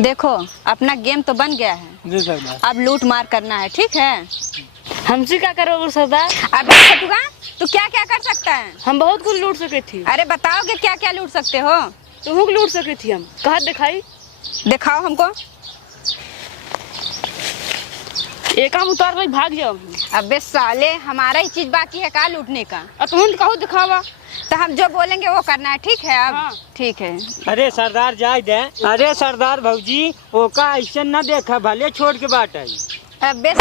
देखो अपना गेम तो बन गया है जी सरदार। अब लूट मार करना है, ठीक है। हमसे क्या करोगे सरदार? अबे छटुआ तू क्या क्या कर सकता है? हम बहुत कुछ लूट सके थी। अरे बताओगे क्या क्या लूट सकते हो? तुम लूट सके थी हम। कहा दिखाई? दिखाओ हमको। एक काम उतार लो भाग जाओ। अबे साले हमारा ही चीज बाकी है का लूटने का? अब तुम कहो दिखावा। तो हम जो बोलेंगे वो करना है, ठीक है। अब हाँ। ठीक है। अरे सरदार जाए दे। अरे सरदार भौजी ओका ऐसा न देखा भले छोड़ के बाट आई। अबे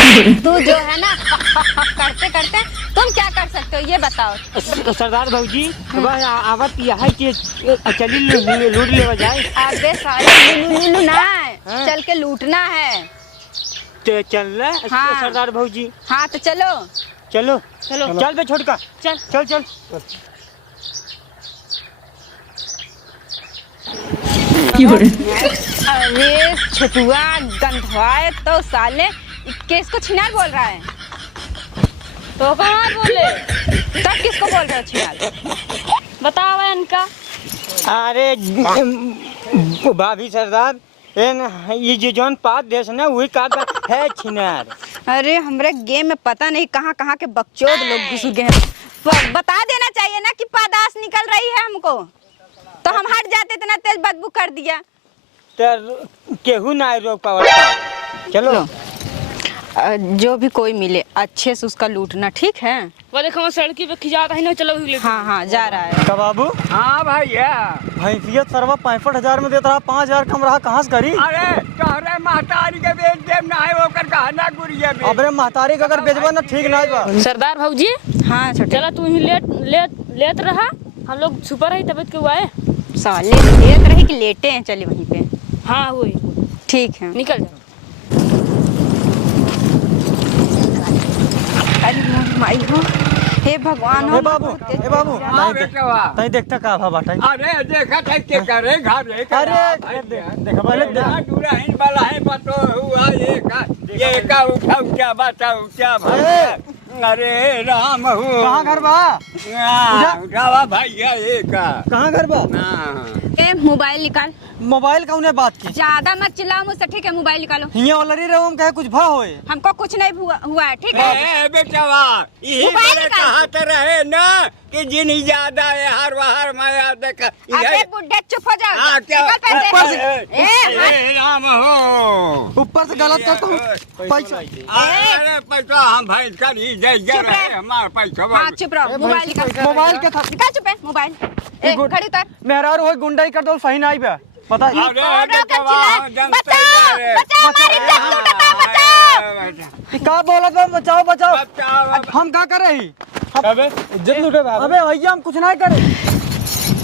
तू जो है ना करते करते तुम क्या कर सकते हो ये बताओ। सरदार भौजी वह आवत यहाँ के चली लूट ले जाए। अबे साले लुलु ना है, हाँ। चल के लूटना है। तो चल रहे हाँ। सरदार भौजी। हाँ तो चलो। चलो चलो चल बे छोटका चल। चल चल। अरे छटुआ गंधवाए तो साले किसको छिनार बोल रहा है? तो कहाँ बोले? तब किसको बोल रहे हो छिनार? बताओ इनका। अरे भाभी सरदार ये जो जौन पात देश ना वही का है छिनार। अरे हमरे गेम में पता नहीं कहाँ कहाँ के बकचोद लोग घुस गए हैं। बता देना चाहिए ना कि पादास निकल रही है हमको, तो हम हट जाते इतना तेज बदबू कर दिया। तो केहू ना रोक पावता। चलो जो भी कोई मिले अच्छे से उसका लूटना, ठीक है। वो देखो हम सड़की पे खिजाता है ना, चलो हाँ हाँ जा रहा है। का बाबू हाँ भैया। हैसियत सरवा 65,000 में देता रहा, 5,000 कम रहा, कहाँ से करी? अरे तोहरे महतारी के बेच देव ना है ओकर गहना गुड़िया में। अबरे महतारी का अगर बेचबा ना ठीक ना बा। सरदार भौजी हाँ छोटे चलो तू ही लेत रहा, हम लोग छुपा रही तबियत के हुआ है। साले लेट रही कि लेटे हैं, चले वहीं पे। हाँ हुई ठीक है निकल जाओ। अरे माई हो, हे भगवान हो। ए बाबू हाँ बेटवा। तई देखता का भा बाटा। अरे देखा था के करे घर रे अरे देखा पहले दुराहिन वाला है बतो हुआ ये का उठा बता उठा भाई। अरे राम हो कहाँ घर बा? उठावा भैया ये का कहाँ घर बा? ए मोबाइल निकाल। मोबाइल का उन्हें बात की ज्यादा मत चिल्लाओ मुझसे, ठीक है। मोबाइल निकालो। हिया ऑलरेडी रहो हम कहे कुछ भा होए। हमको कुछ नहीं हुआ है, ठीक है। ए बेटवा यही मोबाइल बड़े निकाल। कहा तो रहे ना कि जिन ज्यादा है हर बाहर माया देखा। अबे बुड्ढे चुप हो जाओ। हाँ क्या निकाल पैसे। ए राम हो ऊपर से गलत करता हूँ पैसा। अरे पैसा हम भैंस कर ही जाए चुप रहे। हमारा पैसा हाँ चुप रहो। मोबाइल निकाल। मोबाइल के था निकाल, चुप है। मोबाइल ए घड़ी उतार। मेहरारू हो गुंडाई कर दो सही ना आई बा पता। अरे बेटवा बचाओ बचाओ, हमारी इज्जत लूटता, बचाओ। का बोला तो बचाओ बचाओ। बचाओ हम का करे ही? अबे इज्जत लूटे बाबू। अबे भैया हम कुछ नहीं करे।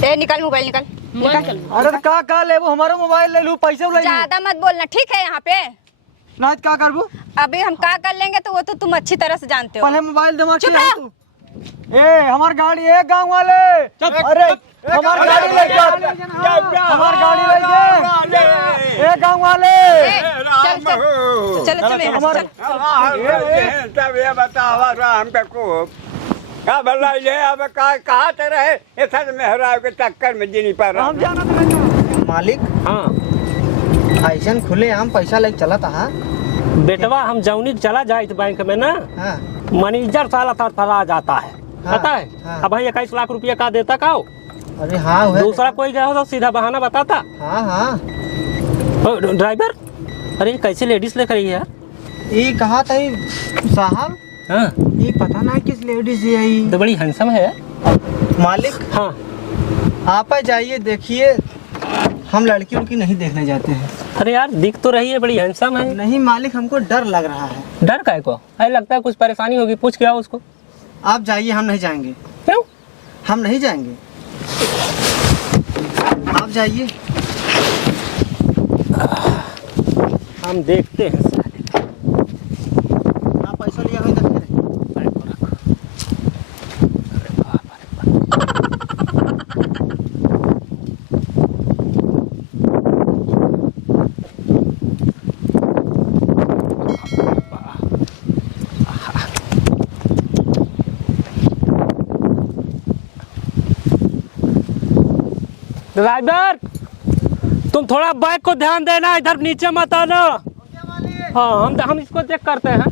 ए निकाल मोबाइल, निकाल। निकल। अरे तो का ले वो हमारा मोबाइल ले लूं, पैसे ले लूं। ज्यादा मत बोलना, ठीक है। यहाँ पे नाच का करबू? अभी हम का कर लेंगे तो वो तो तुम अच्छी तरह से जानते हो। पहले मोबाइल दिमाग चुप खिला रहो। तू। ए हमार गाड़ी है गांव वाले। अरे हमार गाड़ी ले जा। हमार गाड़ी ले जा। ए गांव वाले। चल चल चल हमारे तब ये बतावा राम का को का भला ले अब कहा तो रहे ये सर मेहराब के चक्कर में जिनी पर हम जाना तो मालिक हाँ ऐसा खुले आम पैसा लेके चला था। बेटवा हम जौनी चला जाए बैंक में ना हाँ मैनेजर साला थरथरा जाता है। हाँ, पता है हाँ। अब भाई 21 लाख रुपया का देता का हो? अरे हाँ हुए। दूसरा कोई गया हो तो सीधा बहाना बताता। हाँ हाँ ड्राइवर अरे कैसे लेडीज लेकर आई है यार? ये कहा था साहब, हाँ ये पता ना किस लेडीज ये आई। तो बड़ी हैंडसम है यार। मालिक हाँ आप जाइए देखिए, हम लड़की उड़की नहीं देखने जाते हैं। अरे यार दिख तो रही है बड़ी हैंडसम है। नहीं मालिक हमको डर लग रहा है। डर काय को? अरे लगता है कुछ परेशानी होगी, पूछ के आओ उसको। आप जाइए, हम नहीं जाएंगे। क्यों? हम नहीं जाएंगे, आप जाइए। हम देखते हैं। आप पैसा लिया हुआ देखते हैं। ड्राइवर तुम थोड़ा बाइक को ध्यान देना, इधर नीचे मत आना। हाँ हम इसको चेक करते हैं।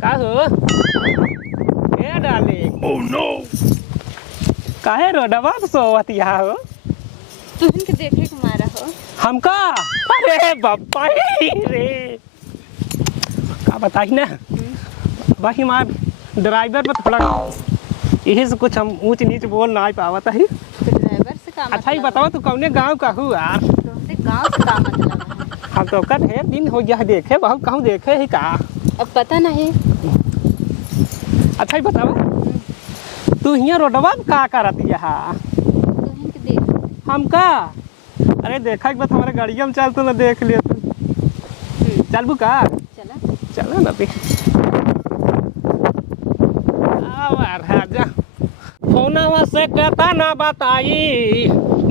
का हो ये डाली? ओह नो, काहे रोडवा पे सोवत यहाँ हो? तुम के देखे तुम्हारा हो हमका? अरे बापा रे, का बताई ना बाकी हमार ड्राइवर पर थोड़ा यही से कुछ हम ऊंच नीच बोल ना पावत है। तो ड्राइवर से काम अच्छा ही बताओ तू कौने गांव का हूँ यार? तुमसे गांव से काम मतलब है। हम तो कर ढेर दिन हो गया देखे, बहुत कहूँ देखे ही का। अब पता नहीं। अच्छा ही बताओ तू यहाँ रोडवा में का करत यहाँ? तुम के देख हमका? अरे देखा एक बात हमारे गाड़िया में चल, तू ना देख लिया तू। चल बू का? चला चलो ना भी। राजा फोनवा से कहता ना बताई,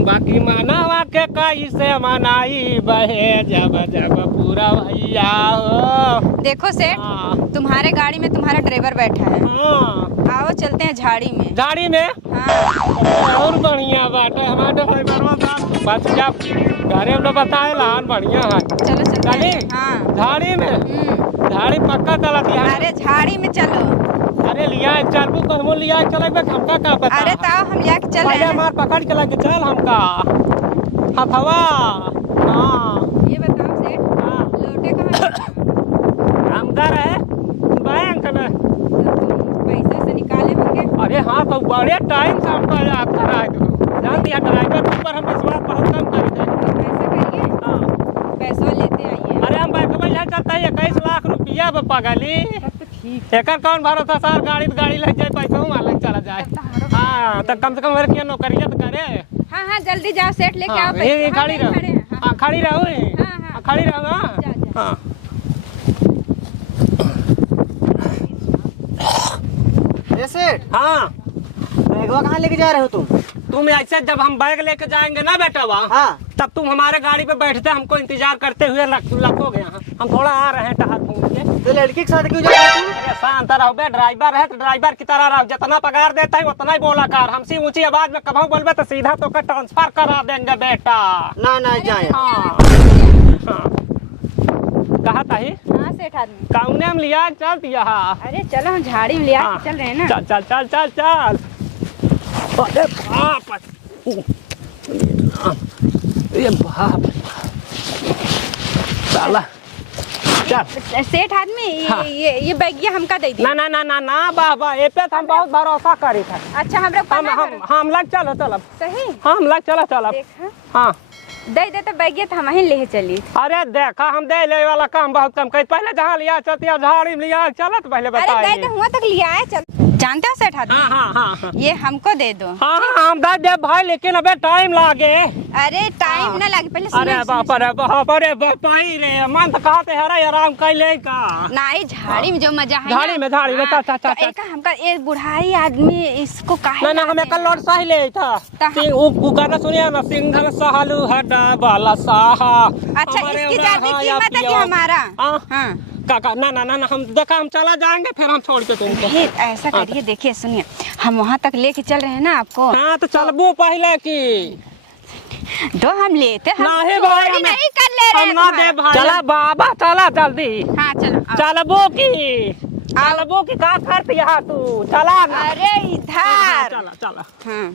बाकी मानवा के कई से मनाई, बहे जब जब पूरा भैया हो। देखो सेठ, हाँ। तुम्हारे गाड़ी में तुम्हारा ड्राइवर बैठा है। हाँ। आओ चलते हैं झाड़ी में। झाड़ी में? हाँ। और बढ़िया बात है हमारे ड्राइवर बच जा, घरे में बताए लान बढ़िया है। चलो चलते झाड़ी? हैं। हाँ। झाड़ी में? झाड़ी पक्का चला दिया। अरे झाड़ी में चलो। अरे लिया चल तो हम लिया चले हमका का पता? अरे ताओ हम लेके चल रहे पहले हैं। मार पकड़ के लगे चल हमका हथवा। हाँ ये बताओ सेठ, हाँ। लौटे कहाँ? हम कर है बैंक में। पैसे से निकाले होंगे। अरे हाँ तो बड़े टाइम से हमको याद करा है। जान दिया ड्राइवर के ऊपर हम विश्वास बहुत कम करते हैं। ऐसा करिए, हाँ। पैसा लेते आइए। अरे हम बैंक में यहाँ चलता है 21 लाख रुपया पगली। एक कौन भरोसा सर, गाड़ी लग जाए पैसा मालूम चला जाए। हाँ तो कम से कम मेरे नौकरिया तो करे। हाँ हाँ जल्दी जाओ सेठ, लेके आओ ये पैसे। खड़ी हाँ, रहो। खड़े हैं, हाँ। हाँ खड़ी रहो। हाँ, हाँ। खड़ी रहो। जा, जा। हाँ ए सेठ, हाँ। बैगवा कहाँ लेके जा रहे हो तुम? तुम ऐसे जब हम बैग लेके जाएंगे ना बेटा वहाँ, हाँ। तब तुम हमारे गाड़ी पे बैठते हमको इंतजार करते हुए लगोगे यहाँ। हम थोड़ा आ रहे हैं टहल घूम के। तो लड़की के साथ क्यों जा रहे हो तुम? अरे शांत रहो बे, ड्राइवर है तो ड्राइवर की तरह रहो। जितना पगार देता है उतना ही बोला कर। हमसे ऊंची आवाज में कभी बोलबे तो सीधा तो का ट्रांसफर करा देंगे बेटा। ना ना जाए। हाँ हाँ। कहा था ही हाँ सेठ आदमी। कौने हम लिया चल दिया। अरे चलो हम झाड़ी में ले हाँ। आके चल रहे हैं ना। चल चल चल चल चल। अरे बाप ये बाप साला। चल सेठ आदमी हाँ। ये बैगिया हमका दे दिया। ना ना ना ना ना बाबा ए पे हम बहुत भरोसा करी था। अच्छा हम लग चलो चल। सही हम लग चलो चल। देखा हाँ दे दे तो बैगिया तो हम ही ले चली। अरे देखा हम दे ले वाला काम बहुत कम कर। पहले जहाँ लिया चलती झाड़ी में लिया चलत पहले अरे बताइए। दे तो हुआ तक लिया है। चल जानते हो सेठ आदमी, हाँ हाँ हाँ हाँ ये हमको दे दो। हाँ हाँ हम दे दे भाई, लेकिन अबे टाइम लागे। अरे टाइम ना लगे, पहले सुनो, अरे सुनो, बाप रे बाप रे बापाई रे, मन तो कहते हरे आराम कैले का। नहीं झाड़ी में जो मजा है झाड़ी में झाड़ी में हाँ, चा चा तो एक हमका एक बुढ़ाई आदमी इसको काहे ना ना हमें कल लौट सही ले था। सिंह उ गाना सुनिए ना, सिंघल सहलू हड्डा बाला साहा। अच्छा हमारे इसकी उड़ा ज्यादा हाँ, या कीमत है कि पिया। हमारा? हाँ। हाँ काका ना ना ना ना हम देखा हम चला जाएंगे फिर हम छोड़ के तुमको। ये ऐसा करिए, देखिए सुनिए, हम वहाँ तक लेके चल रहे हैं ना आपको। हाँ तो चलबो पहले की दो हम लेते हम नहीं भाई, चोरी हमें- नहीं कर ले रहे हम हैं ना दे तुम्हारा। भाई। चला बाबा चला जल्दी। हाँ चलो आओ। चलबो की चलबो की का करती यहाँ तू चला ना। अरे इधर चला चला। हाँ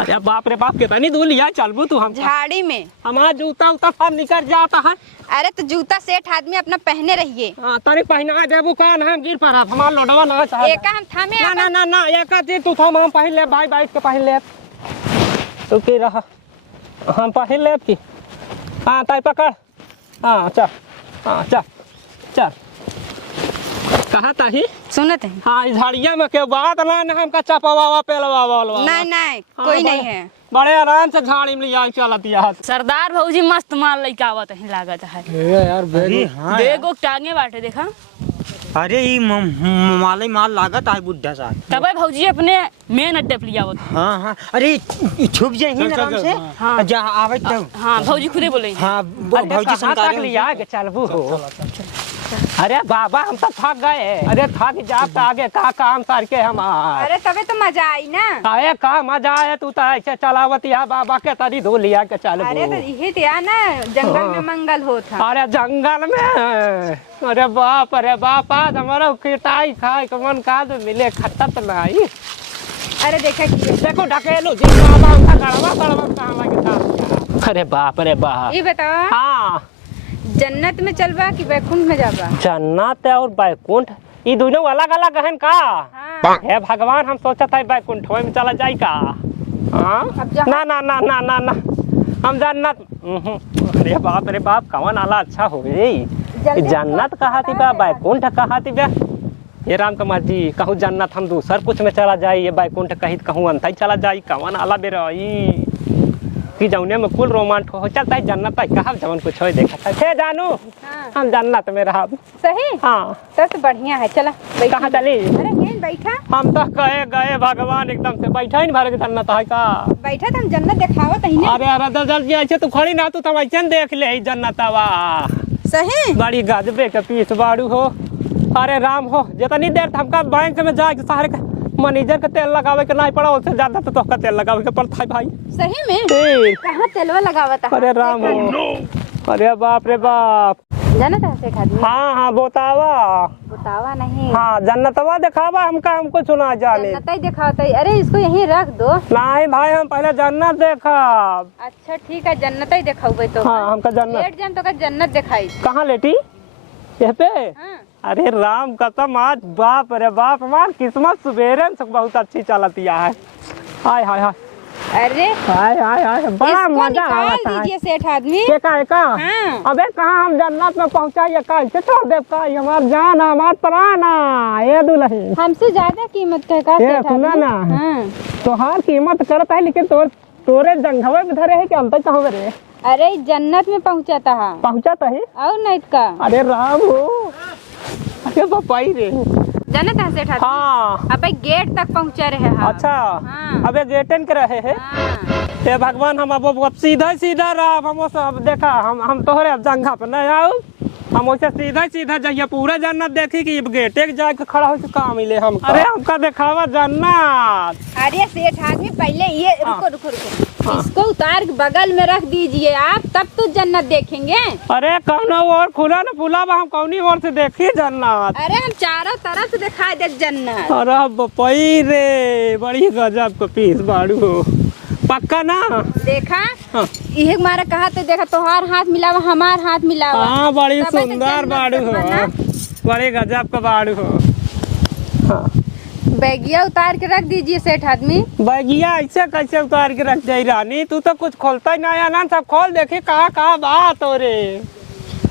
अरे बाप रे बाप कितनी दूर लिया चलबू तू हम। झाड़ी में। हमारा जूता उता सब निकल जाता है। अरे तो जूता सेठ आदमी अपना पहने रहिए। हाँ तारी पहना देबू कान हम गिर पड़ा हमारा लोडवा ना चाहे। एक हम थामे ना आप- ना ना ना एक चीज तू थम हम पहन ले भाई, बाइक के पहन ले तू की रहा हम पहन ले की। हाँ ताई पकड़। हाँ चल। हाँ चल चल। कहा ताही सुनत है? हाँ इस झाड़िया में के बात ना ना हमका चपवावा पेलवावा। नहीं नहीं कोई नहीं है। बड़े आराम से झाड़ी में लिया चला दिया। सरदार भौजी मस्त माल लइका आवत है लागत है। यार हाँ बेगो टांगे बाटे देखा। अरे ये माल माल लागत है बुढ़ा सा। तब भौजी अपने मेन अड्डे पे लिया आवत। हाँ हाँ अरे छुप जाए ही ना आराम से। हाँ। जा आवे तो। हाँ भौजी खुदे बोले। हाँ भौजी कहाँ संकारी तक लिया के चलबू हो। अरे बाबा हम तो थक गए। अरे थक जाब तो आगे का काम सर के हमार। अरे तबे तो मजा आई ना। अरे का मजा है, तू तो ऐसे चलावत या बाबा के तरी धो लिया के चल। अरे तो यही तो यार ना जंगल में मंगल होता। अरे जंगल में, अरे बाप आज हमारा किटाई खाए के मन का मिले खटत नहीं। अरे देखा कि देखो ढकेलो जी बाबा हमका कड़वा कहाँ लगे था। अरे बाप ये बताओ, हाँ जन्नत में चलबा कि वैकुंठ में जाबा? जन्नत और बैकुंठ ये दोनों अलग अलग हैं का? हाँ। हे भगवान, हम सोचा था बैकुंठ में चला जाए का। हाँ? अब जहाँ- ना ना ना ना ना ना हम जन्नत। अरे बाप कौन आला अच्छा हो गई। जन्नत कहा थी बा, बैकुंठ कहा थी बा। ये राम कमर जी कहूँ जन्नत हम दूसर कुछ में चला जाए, ये बैकुंठ कहीं कहूँ अंत ही चला जाए। कौन आला बेरा कि जौने में कुल रोमांट हो चलता है जन्नत है कहा जवन कुछ हो देखा था। छे जानू हाँ। हम जन्नत में रहा। सही। हाँ तो बढ़िया है, चला कहाँ चली? अरे केन बैठा हम तो गए भगवान एकदम से बैठा ही नहीं भरे जन्नत है का। बैठा तो हम जन्नत दिखावत ही ना। अरे अरे जल्दी ऐसे तू खड़ी ना, तू तो ऐसे देख ले जन्नत वा। सही। बड़ी गजबे के पीस बाड़ू हो। अरे राम हो, जितनी देर हमका बैंक में जाके शहर के मैनेजर के तेल लगावे के नहीं पड़ा, उससे ज्यादा तो तोहका तेल लगावे के पड़ता है भाई। सही में? फिर कहाँ तेलवा लगावत है? अरे राम हो, अरे बाप रे बाप। जन्नत है सेठ आदमी? हाँ बतावा। बतावा नहीं। हाँ जन्नतवा दिखावा हमको सुना जाने। जन्नत ही दिखावत है। अरे इसको यहीं रख दो। नहीं भाई हम पहले जन्नत देखा। अच्छा ठीक है, जन्नत ही दिखाओगे तो। हाँ हमका जन्नत। लेट जाम तो का जन्नत दिखाई। कहाँ लेटी? ये पे? हाँ। अरे राम कसम आज बाप रे बाप, हमार किस्मत सुबेरे से बहुत अच्छी चलती है। हाय हाय हाय अरे हाय हाय हाय, बड़ा इसको मजा निकाल आता है। दीजिए सेठ आदमी। ये का हाँ। अबे कहाँ हम जन्नत में पहुँचाइए कैसे छोड़ दे का? हमार जान हमार प्राण ये दुल्हन। हमसे ज्यादा कीमत का ये सेठ सुना आदमी। ना। हाँ। तोहार कीमत करता है, लेकिन तोरे जंघवे में धरे है कि अंत कहाँ रे? अरे जन्नत में पहुंचाता है। पहुँचाता है? और नहीं का? अरे राम हो, अरे बापाई रे। जन्नत है सेठ आदमी। हाँ अबे गेट तक पहुंचा रहे हैं। अच्छा। हाँ। अबे गेटन के रहे है। हाँ। हे भगवान, हम अब सीधा राम हम सब देखा, हम तोहरे अब जंघा पे नहीं आओ। हम वैसे सीधा जाइए पूरा जन्नत देखी कि गेटे के जाके खड़ा हो कहाँ मिले हम। अरे हमका दिखावा जन्नत। अरे सेठ आदमी पहले ये रुको इसको उतार के बगल में रख दीजिए आप, तब तो जन्नत देखेंगे। अरे कौनो और खुला न फुला बा, हम कौनी ओर से देखी जन्नत? अरे हम चारों तरफ से दिखाई दे जन्नत। अरे बपई रे, बड़ी गजब का पीस बाड़ू हो। पक्का ना? देखा? हाँ। ये हमारा कहा तो देखा, तोहार हाथ मिलावा हमार हाथ मिलावा। हाँ बड़ी तब तो सुंदर जन्नत बाड़ू हो, बना। बड़ी गजब का बाड़ू हो। हाँ बैगिया उतार के रख दीजिए सेठ आदमी। बैगिया ऐसे कैसे उतार के रख जाई रानी? तू तो कुछ खोलता ही नहीं ना, सब खोल देखी कहाँ बा तोरे।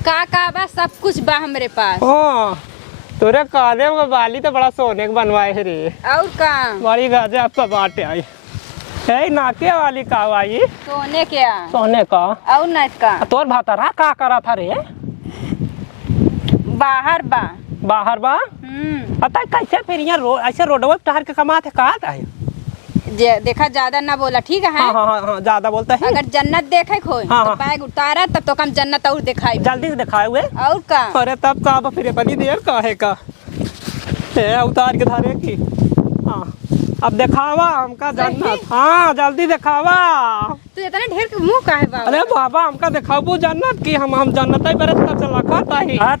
का बा? सब कुछ बा हमरे पास। हाँ तोरे काले में बाली तो बड़ा सोने के बनवाए है रे। और का? बड़ी गजब का बाटे आई है। नाके वाली का आई? सोने क्या? सोने का। और नहीं का? तोर भातारा का करा था रे? बाहर बा। बाहर बा? पता है कैसे फिर यहाँ ऐसे रोडवा टहर के कमाते कहा है? देखा ज्यादा ना बोला, ठीक है? हाँ ज्यादा बोलता है। अगर जन्नत देखे खोई हाँ, तो हाँ। बैग उतारा तब तो हम जन्नत और दिखाई। जल्दी से दिखाए हुए। और का? अरे तब का फिर बनी देर का है का उतार के धारे की। हाँ अब दिखावा हमका जन्नत। हाँ जल्दी दिखावा। तू इतना ढेर के मुंह काहे बा? अरे बाबा हमका दिखाबू जन्नत की, हम जन्नत ही बरस का चला खाताही। हाँ।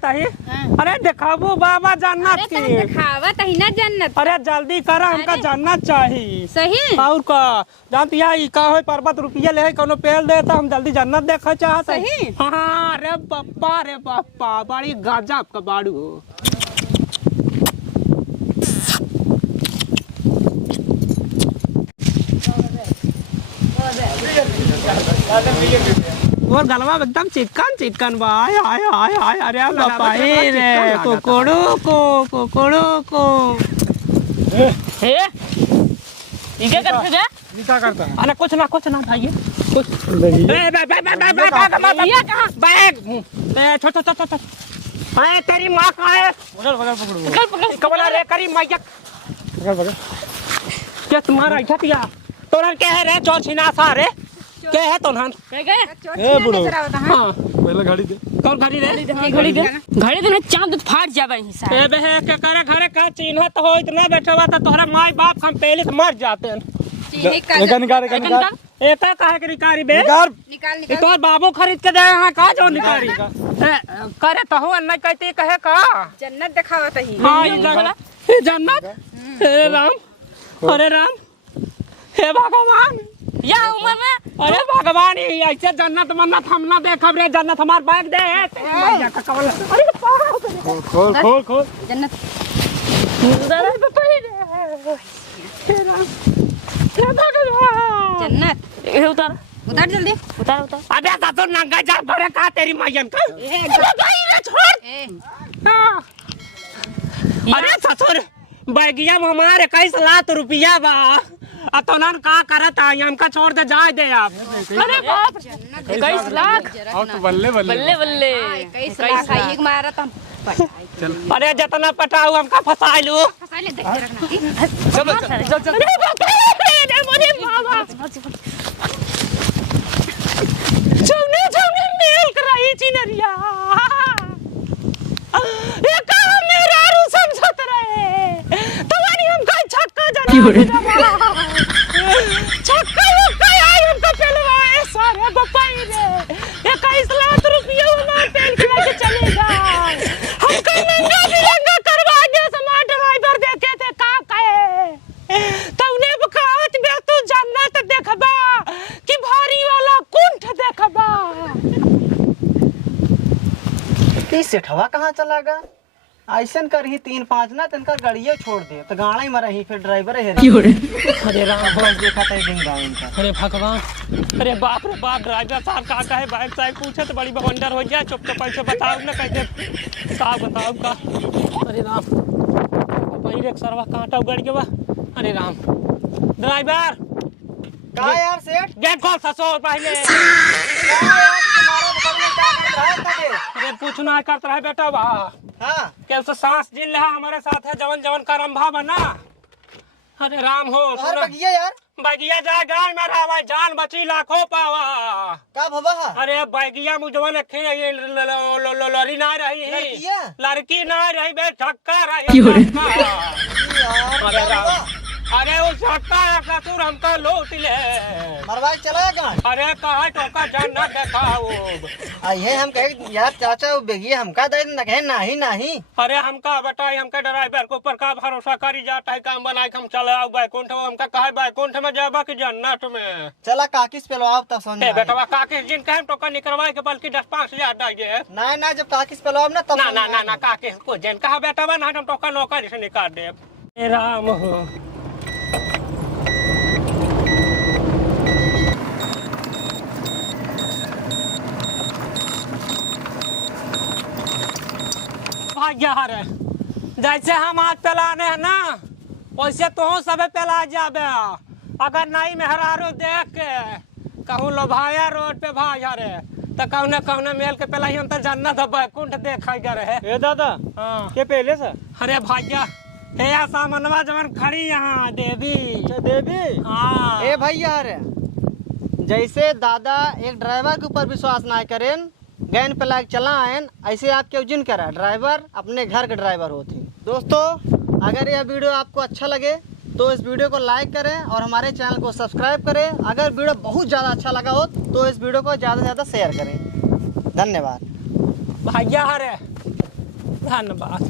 अरे दिखाबू बाबा जन्नत अरे तो हम की। दिखावत ही ना जन्नत। अरे जल्दी करा, हमका अरे। जन्नत चाहिए। सही। और का जानती है का हो पर्वत रुपया ले कोनो पेल दे तो हम जल्दी जन्नत देखा चाहते हैं। सही। हाँ रे पप्पा बड़ी गजब का बाड़ू हो। और गलवा एकदम चिटकन बा। आय अरे बापा रे कोकोड़ो को हे ये क्या करते थे? क्या करता है? अरे कुछ ना भाई कुछ। बैग छोड़ अरे तेरी माँ का है। कबला रे करी मैया क्या तुम्हारा इच्छा दिया तोरन क्या है रे? चौल छिना सा रे क्या है तोरन? क्या गए? ए बुढ़ो। हाँ पहले गाड़ी दे। कौन घड़ी रे घड़ी दे ना चांद फाट जावे हिस्सा ए बे के करे घरे का चिन्ह तो हो इतना बैठा हुआ था तोहरा माई बाप हम पहले से मर जाते हैं एक निकाल एका काहे के निकारी बे निकाल ये तो बाबू खरीद के दे हां का जो निकारी करे तो हो नहीं कहते कहे का जन्नत दिखावत ही हां ये जन्नत हे राम अरे राम हे भगवान या उम्र में अरे भगवान ये ऐसे जन्नत मन्नत हम ना देखब रे जन्नत हमार बैग दे भैया का कवल अरे खोल जन्नत दादा हे भगवान जन्नत ये उतार उतार जल्दी उतार अबे सासो नंगा जा बड़े का तेरी मैयन का ए, भाई रे छोड़ ए, हाँ। अरे ससुर बैगिया में हमारे 21 लाख रुपया बा अतोनन का करत आई हमका छोड़ दे जाए दे आप अरे बाप जन्नत 21 लाख बल्ले बल्ले बल्ले 21 लाख है एक मारा तो अरे जितना पटाऊ हमका फसा लू फसा ले देख के रखना ठीक अरे बाप रे मोरे बाबा चौने मेल कराई चिनरिया ये का मेरा रू समझत रहे तुम्हारी हमका छक्का जना छक्का आई हमका पेलवाए सारे बपाई रे 21 लाख रुपया हमारे पेल के चलेगा हमका नंगा बिरंगा करवा के समाज ड्राइवर देखे थे का कहे तूने बकावत में तू जन्नत देखबा कि भारी वाला कुंठ देखबा ई सेठवा कहाँ चला गा ऐसन कर ही 3-5 ना तनका गाड़िए छोड़ दे तो गाड़ा ही मरा ही फिर ड्राइवर है अरे राम बस देखा था दिन गाँव इनका अरे भगवान अरे बाप रे बाप ड्राइवर साहब का है बाइक साहब पूछे तो बड़ी बवंडर हो जाए चुप चुप ऐसे बताओ ना कैसे का बताओ का अरे राम भाई रे सरवा कांटा उगड़ के बा अरे राम ड्राइवर का यार सेठ गेट खोल ससुर पहले तुम्हारा बगल में क्या कर रहा है तके अरे पूछना करता रहे बेटा बा हां कैसे सांस जिन रहा हमारे साथ है जवन जवन का रंभा बना अरे राम हो और बगिया यार बैगिया जा गाय में रहा जान बची लाखों पावा का भवा अरे बैगिया मुझवन लड़ी ना रही लड़कियां? लड़की ना रही बे छक्का रही अरे राम अरे वो छक्का है ससुर हमका लूट ले मरवाई चला गान अरे कहा टोका जन्नत दिखाओ आइए हम कहे यार चाचा वो बेगिए हमका दे न कहे नहीं अरे हमका बताई हमका ड्राइवर के ऊपर का भरोसा करी जाता है काम बनाए हम चले आओ बैकुंठ में हमका कहे बैकुंठ में जाबा कि जन्नत में चला काकिस पे लो आप तब समझ ए बेटवा काके जिन कहे टोका निकलवाए के बल्कि 10-5 हजार दे ना जब काकिस पे लो अब ना तब ना काके को जिन कहा बेटवा ना हम टोका नौकरी से निकाल दे ए राम हो यार जैसे हम आज पलाने हैं ना वैसे तो सब पला जाबे अगर नहीं मेहरारू देख के कहूँ लोभाया रोड पे भाई रे तो कहने मेल के पला ही तो जन्नत बैकुंठ देखा रहे ए दादा हाँ के पहले से अरे भैया हे सामनवा जवन खड़ी यहाँ देवी देवी हाँ ए भैया रे जैसे दादा एक ड्राइवर के ऊपर विश्वास ना करें गैन पे लाइक चलाएं ऐसे आप क्यों जिन करा ड्राइवर अपने घर के ड्राइवर होते दोस्तों अगर यह वीडियो आपको अच्छा लगे तो इस वीडियो को लाइक करें और हमारे चैनल को सब्सक्राइब करें अगर वीडियो बहुत ज़्यादा अच्छा लगा हो तो इस वीडियो को ज़्यादा से ज़्यादा शेयर करें धन्यवाद भैया रे धन्यवाद।